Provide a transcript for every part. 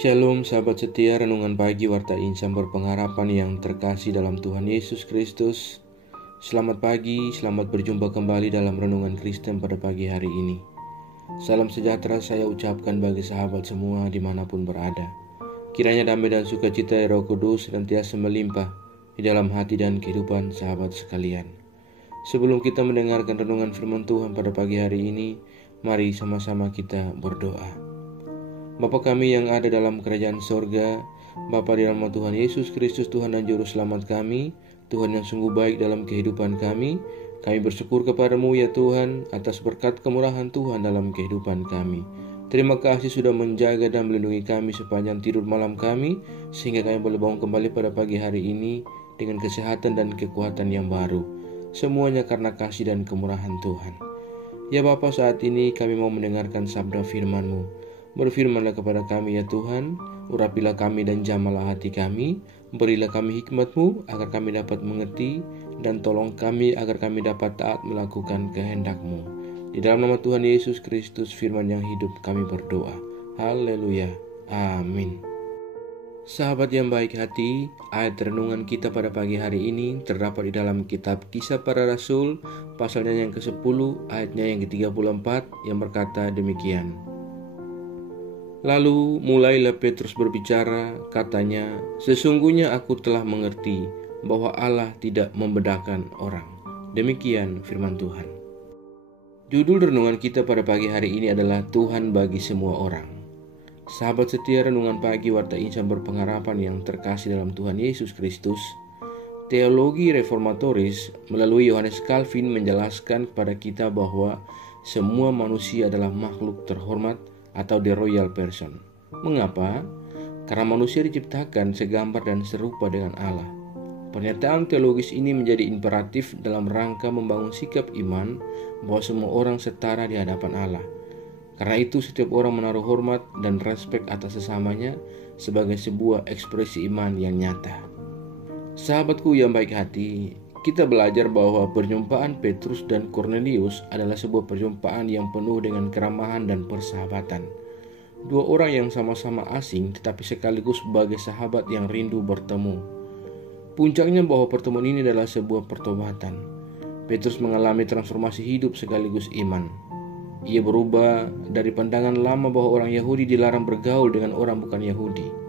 Shalom sahabat setia renungan pagi Warta Insan berpengharapan yang terkasih dalam Tuhan Yesus Kristus. Selamat pagi, selamat berjumpa kembali dalam renungan Kristen pada pagi hari ini. Salam sejahtera saya ucapkan bagi sahabat semua dimanapun berada. Kiranya damai dan sukacita Roh Kudus senantiasa melimpah di dalam hati dan kehidupan sahabat sekalian. Sebelum kita mendengarkan renungan firman Tuhan pada pagi hari ini, mari sama-sama kita berdoa. Bapa kami yang ada dalam kerajaan sorga, Bapa di dalam Tuhan Yesus Kristus, Tuhan dan Juru Selamat kami, Tuhan yang sungguh baik dalam kehidupan kami bersyukur kepadamu ya Tuhan, atas berkat kemurahan Tuhan dalam kehidupan kami. Terima kasih sudah menjaga dan melindungi kami sepanjang tidur malam kami, sehingga kami boleh bangun kembali pada pagi hari ini dengan kesehatan dan kekuatan yang baru. Semuanya karena kasih dan kemurahan Tuhan. Ya Bapa, saat ini kami mau mendengarkan sabda firman-Mu. Berfirmanlah kepada kami ya Tuhan, urapilah kami dan jamalah hati kami, berilah kami hikmat-Mu agar kami dapat mengerti, dan tolong kami agar kami dapat taat melakukan kehendak-Mu. Di dalam nama Tuhan Yesus Kristus firman yang hidup kami berdoa. Haleluya. Amin. Sahabat yang baik hati, ayat renungan kita pada pagi hari ini terdapat di dalam kitab Kisah Para Rasul, pasalnya yang ke-10, ayatnya yang ke-34 yang berkata demikian. Lalu mulailah Petrus berbicara, katanya, "Sesungguhnya aku telah mengerti bahwa Allah tidak membedakan orang." Demikian firman Tuhan. Judul renungan kita pada pagi hari ini adalah Tuhan bagi semua orang. Sahabat setia renungan pagi Warta Insan berpengharapan yang terkasih dalam Tuhan Yesus Kristus, teologi reformatoris melalui Yohanes Calvin menjelaskan kepada kita bahwa semua manusia adalah makhluk terhormat atau the royal person. Mengapa? Karena manusia diciptakan segambar dan serupa dengan Allah. Pernyataan teologis ini menjadi imperatif dalam rangka membangun sikap iman bahwa semua orang setara di hadapan Allah. Karena itu setiap orang menaruh hormat dan respek atas sesamanya sebagai sebuah ekspresi iman yang nyata. Sahabatku yang baik hati, kita belajar bahwa perjumpaan Petrus dan Cornelius adalah sebuah perjumpaan yang penuh dengan keramahan dan persahabatan. Dua orang yang sama-sama asing tetapi sekaligus sebagai sahabat yang rindu bertemu. Puncaknya bahwa pertemuan ini adalah sebuah pertobatan. Petrus mengalami transformasi hidup sekaligus iman. Ia berubah dari pandangan lama bahwa orang Yahudi dilarang bergaul dengan orang bukan Yahudi.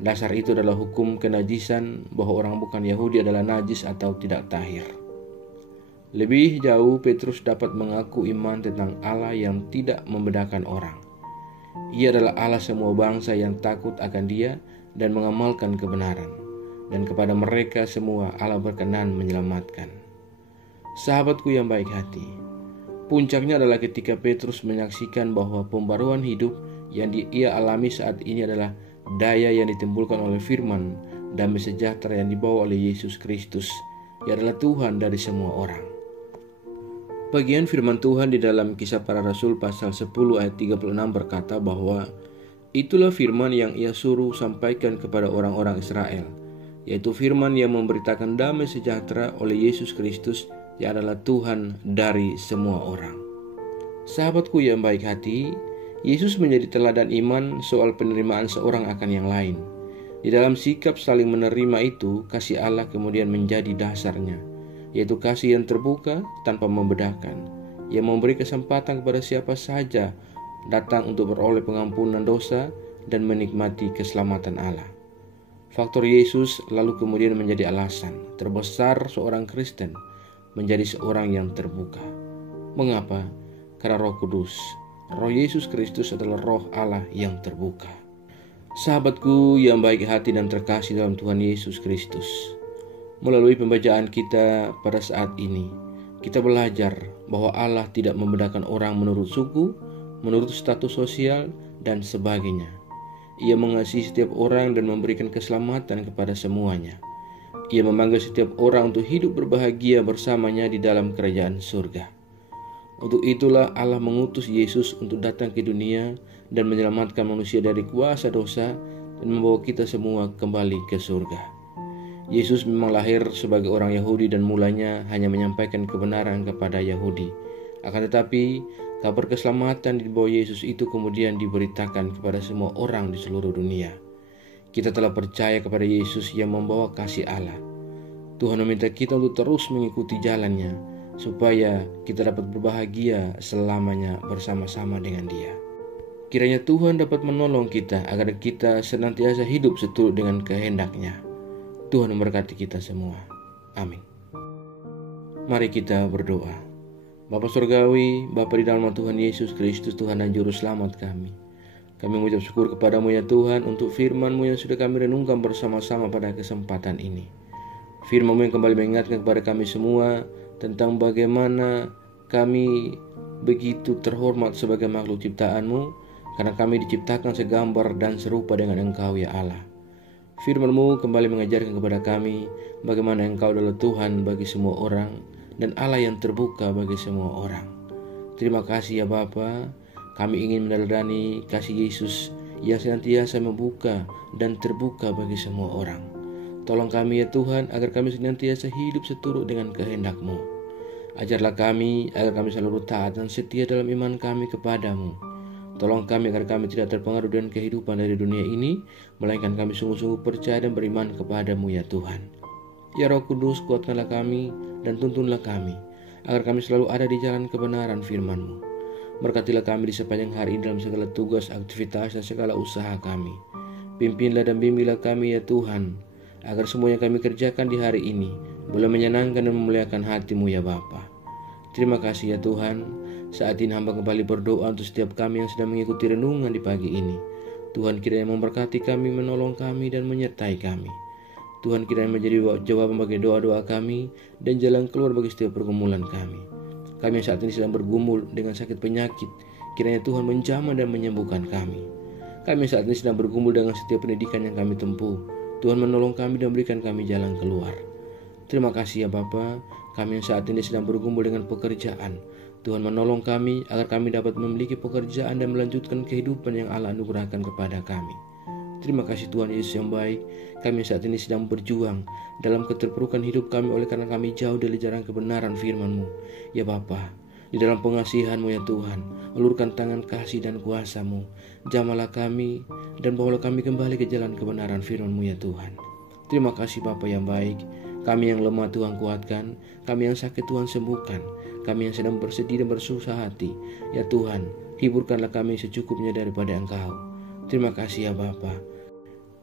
Dasar itu adalah hukum kenajisan bahwa orang bukan Yahudi adalah najis atau tidak tahir. Lebih jauh, Petrus dapat mengaku iman tentang Allah yang tidak membedakan orang. Ia adalah Allah semua bangsa yang takut akan Dia dan mengamalkan kebenaran. Dan kepada mereka semua Allah berkenan menyelamatkan. Sahabatku yang baik hati, puncaknya adalah ketika Petrus menyaksikan bahwa pembaruan hidup yang ia alami saat ini adalah daya yang ditimbulkan oleh firman damai sejahtera yang dibawa oleh Yesus Kristus, yang adalah Tuhan dari semua orang. Bagian firman Tuhan di dalam Kisah Para Rasul pasal 10 ayat 36 berkata bahwa itulah firman yang ia suruh sampaikan kepada orang-orang Israel, yaitu firman yang memberitakan damai sejahtera oleh Yesus Kristus yang adalah Tuhan dari semua orang. Sahabatku yang baik hati, Yesus menjadi teladan iman soal penerimaan seorang akan yang lain. Di dalam sikap saling menerima itu, kasih Allah kemudian menjadi dasarnya, yaitu kasih yang terbuka tanpa membedakan, yang memberi kesempatan kepada siapa saja datang untuk beroleh pengampunan dosa dan menikmati keselamatan Allah. Faktor Yesus lalu kemudian menjadi alasan terbesar seorang Kristen menjadi seorang yang terbuka. Mengapa? Karena Roh Kudus, Roh Yesus Kristus adalah Roh Allah yang terbuka. Sahabatku yang baik hati dan terkasih dalam Tuhan Yesus Kristus, melalui pembacaan kita pada saat ini, kita belajar bahwa Allah tidak membedakan orang menurut suku, menurut status sosial, dan sebagainya. Ia mengasihi setiap orang dan memberikan keselamatan kepada semuanya. Ia memanggil setiap orang untuk hidup berbahagia bersamanya di dalam kerajaan surga. Untuk itulah Allah mengutus Yesus untuk datang ke dunia dan menyelamatkan manusia dari kuasa dosa dan membawa kita semua kembali ke surga. Yesus memang lahir sebagai orang Yahudi dan mulanya hanya menyampaikan kebenaran kepada Yahudi. Akan tetapi Kabar keselamatan di bawah Yesus itu kemudian diberitakan kepada semua orang di seluruh dunia. Kita telah percaya kepada Yesus yang membawa kasih Allah. Tuhan meminta kita untuk terus mengikuti jalannya, supaya kita dapat berbahagia selamanya bersama-sama dengan Dia. Kiranya Tuhan dapat menolong kita agar kita senantiasa hidup seturut dengan kehendak-Nya. Tuhan memberkati kita semua. Amin. Mari kita berdoa. Bapa Surgawi, Bapa di dalam Tuhan Yesus Kristus, Tuhan dan Juru Selamat kami. Kami mengucap syukur kepadamu ya Tuhan untuk firman-Mu yang sudah kami renungkan bersama-sama pada kesempatan ini. Firman-Mu yang kembali mengingatkan kepada kami semua tentang bagaimana kami begitu terhormat sebagai makhluk ciptaan-Mu, karena kami diciptakan segambar dan serupa dengan Engkau ya Allah. Firman-Mu kembali mengajarkan kepada kami bagaimana Engkau adalah Tuhan bagi semua orang dan Allah yang terbuka bagi semua orang. Terima kasih ya Bapa. Kami ingin meneladani kasih Yesus yang senantiasa membuka dan terbuka bagi semua orang. Tolong kami ya Tuhan agar kami senantiasa hidup seturut dengan kehendak-Mu. Ajarlah kami agar kami selalu taat dan setia dalam iman kami kepadamu. Tolong kami agar kami tidak terpengaruh dengan kehidupan dari dunia ini, melainkan kami sungguh-sungguh percaya dan beriman kepadamu ya Tuhan. Ya Roh Kudus, kuatkanlah kami dan tuntunlah kami, agar kami selalu ada di jalan kebenaran firman-Mu. Berkatilah kami di sepanjang hari ini dalam segala tugas, aktivitas, dan segala usaha kami. Pimpinlah dan bimbinglah kami ya Tuhan, agar semua yang kami kerjakan di hari ini boleh menyenangkan dan memuliakan hati-Mu ya Bapa. Terima kasih ya Tuhan. Saat ini hamba kembali berdoa untuk setiap kami yang sedang mengikuti renungan di pagi ini. Tuhan kiranya memberkati kami, menolong kami, dan menyertai kami. Tuhan kiranya menjadi jawaban bagi doa-doa kami dan jalan keluar bagi setiap pergumulan kami. Kami yang saat ini sedang bergumul dengan sakit penyakit, kiranya Tuhan menjamah dan menyembuhkan kami. Kami yang saat ini sedang bergumul dengan setiap pendidikan yang kami tempuh, Tuhan menolong kami dan berikan kami jalan keluar. Terima kasih ya Bapa. Kami yang saat ini sedang bergumul dengan pekerjaan, Tuhan menolong kami agar kami dapat memiliki pekerjaan dan melanjutkan kehidupan yang Allah anugerahkan kepada kami. Terima kasih Tuhan Yesus yang baik. Kami saat ini sedang berjuang dalam keterpurukan hidup kami oleh karena kami jauh dari jalan kebenaran firman-Mu. Ya Bapa, di dalam pengasihan-Mu ya Tuhan, ulurkan tangan kasih dan kuasa-Mu. Jamahlah kami dan bawalah kami kembali ke jalan kebenaran firman-Mu ya Tuhan. Terima kasih Bapa yang baik. Kami yang lemah Tuhan kuatkan, kami yang sakit Tuhan sembuhkan, kami yang sedang bersedih dan bersusah hati. Ya Tuhan, hiburkanlah kami secukupnya daripada Engkau. Terima kasih ya Bapa.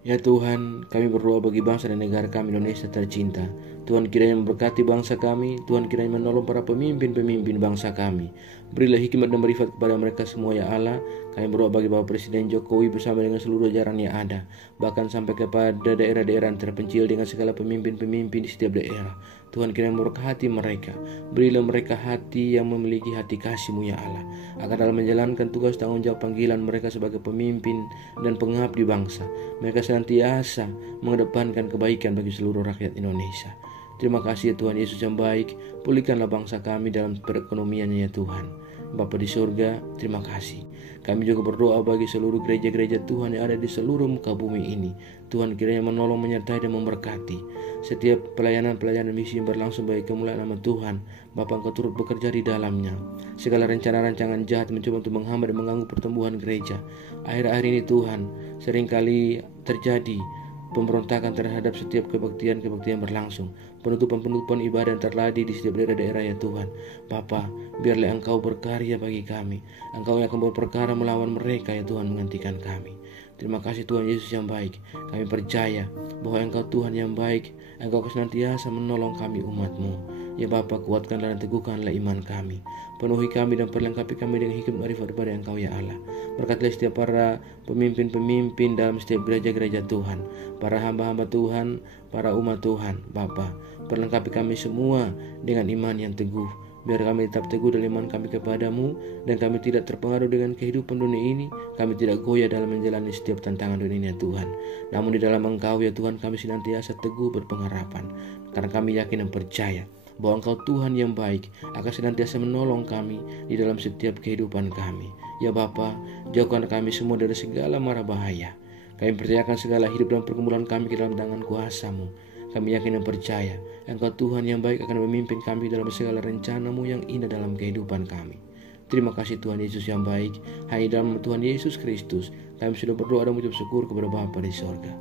Ya Tuhan, kami berdoa bagi bangsa dan negara kami Indonesia tercinta. Tuhan kiranya memberkati bangsa kami. Tuhan kiranya menolong para pemimpin-pemimpin bangsa kami. Berilah hikmat dan marifat kepada mereka semua ya Allah. Kami berdoa bagi Bapak Presiden Jokowi bersama dengan seluruh jajaran yang ada, bahkan sampai kepada daerah-daerah yang terpencil dengan segala pemimpin-pemimpin di setiap daerah. Tuhan kiranya memberkati mereka. Berilah mereka hati yang memiliki hati kasih-Mu ya Allah, agar dalam menjalankan tugas tanggung jawab panggilan mereka sebagai pemimpin dan pengabdi bangsa, mereka senantiasa mengedepankan kebaikan bagi seluruh rakyat Indonesia. Terima kasih ya Tuhan Yesus yang baik. Pulihkanlah bangsa kami dalam perekonomiannya ya Tuhan. Bapa di surga, terima kasih. Kami juga berdoa bagi seluruh gereja-gereja Tuhan yang ada di seluruh muka bumi ini. Tuhan kiranya menolong, menyertai, dan memberkati setiap pelayanan-pelayanan misi yang berlangsung bagi kemuliaan nama Tuhan. Bapa, Engkau turut bekerja di dalamnya. Segala rencana-rancangan jahat mencoba untuk menghambat dan mengganggu pertumbuhan gereja. Akhir-akhir ini Tuhan, seringkali terjadi pemberontakan terhadap setiap kebaktian-kebaktian berlangsung, penutupan-penutupan ibadah yang terjadi di setiap daerah-daerah ya Tuhan. Bapa, biarlah Engkau berkarya bagi kami. Engkau yang akan berperkara melawan mereka ya Tuhan, menghentikan kami. Terima kasih Tuhan Yesus yang baik. Kami percaya bahwa Engkau Tuhan yang baik. Engkau senantiasa menolong kami umat-Mu. Ya Bapa, kuatkanlah dan teguhkanlah iman kami. Penuhi kami dan perlengkapi kami dengan hikmat marifat daripada Engkau ya Allah. Berkatilah setiap para pemimpin-pemimpin dalam setiap gereja-gereja Tuhan, para hamba-hamba Tuhan, para umat Tuhan. Bapa, perlengkapi kami semua dengan iman yang teguh. Biar kami tetap teguh dalam iman kami kepadamu, dan kami tidak terpengaruh dengan kehidupan dunia ini. Kami tidak goyah dalam menjalani setiap tantangan dunia ini ya Tuhan. Namun di dalam Engkau ya Tuhan, kami senantiasa teguh berpengharapan, karena kami yakin dan percaya bahwa Engkau Tuhan yang baik akan senantiasa menolong kami di dalam setiap kehidupan kami. Ya Bapa, jauhkan kami semua dari segala mara bahaya. Kami percayakan segala hidup dan pergumulan kami ke dalam tangan kuasa-Mu. Kami yakin dan percaya Engkau Tuhan yang baik akan memimpin kami dalam segala rencana-Mu yang indah dalam kehidupan kami. Terima kasih Tuhan Yesus yang baik. Hanya dalam Tuhan Yesus Kristus kami sudah berdoa dan mengucap syukur kepada Bapa di sorga.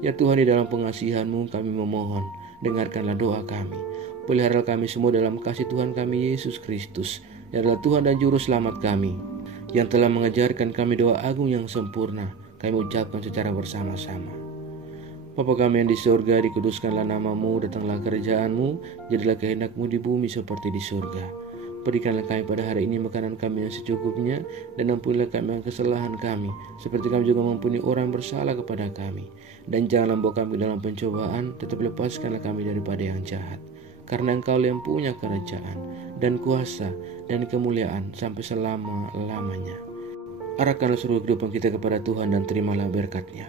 Ya Tuhan, di dalam pengasihan-Mu kami memohon, dengarkanlah doa kami. Pelihara kami semua dalam kasih Tuhan kami Yesus Kristus, yang adalah Tuhan dan Juru Selamat kami, yang telah mengajarkan kami doa agung yang sempurna. Kami ucapkan secara bersama-sama. Bapa kami yang di surga, dikuduskanlah nama-Mu, datanglah kerajaan-Mu, jadilah kehendak-Mu di bumi seperti di surga. Berikanlah kami pada hari ini makanan kami yang secukupnya, dan ampunilah kami kesalahan kami, seperti kami juga mengampuni orang bersalah kepada kami. Dan janganlah membawa kami dalam pencobaan, tetapi lepaskanlah kami daripada yang jahat. Karena Engkau yang punya kerajaan, dan kuasa, dan kemuliaan sampai selama-lamanya. Arahkanlah seluruh kehidupan kita kepada Tuhan dan terimalah berkat-Nya.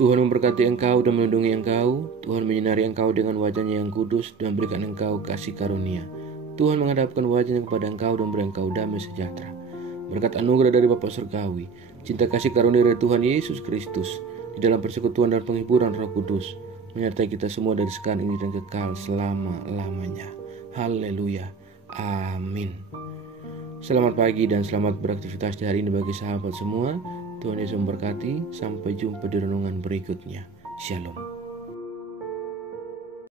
Tuhan memberkati engkau dan melindungi engkau. Tuhan menyinari engkau dengan wajah-Nya yang kudus dan berikan engkau kasih karunia. Tuhan menghadapkan wajah-Nya kepada engkau dan beri engkau damai sejahtera. Berkat anugerah dari Bapa Surgawi, cinta kasih karunia dari Tuhan Yesus Kristus, di dalam persekutuan dan penghiburan Roh Kudus, menyertai kita semua dari sekarang ini dan kekal selama-lamanya. Haleluya. Amin. Selamat pagi dan selamat beraktivitas di hari ini bagi sahabat semua. Tuhan Yesus memberkati. Sampai jumpa di renungan berikutnya. Shalom.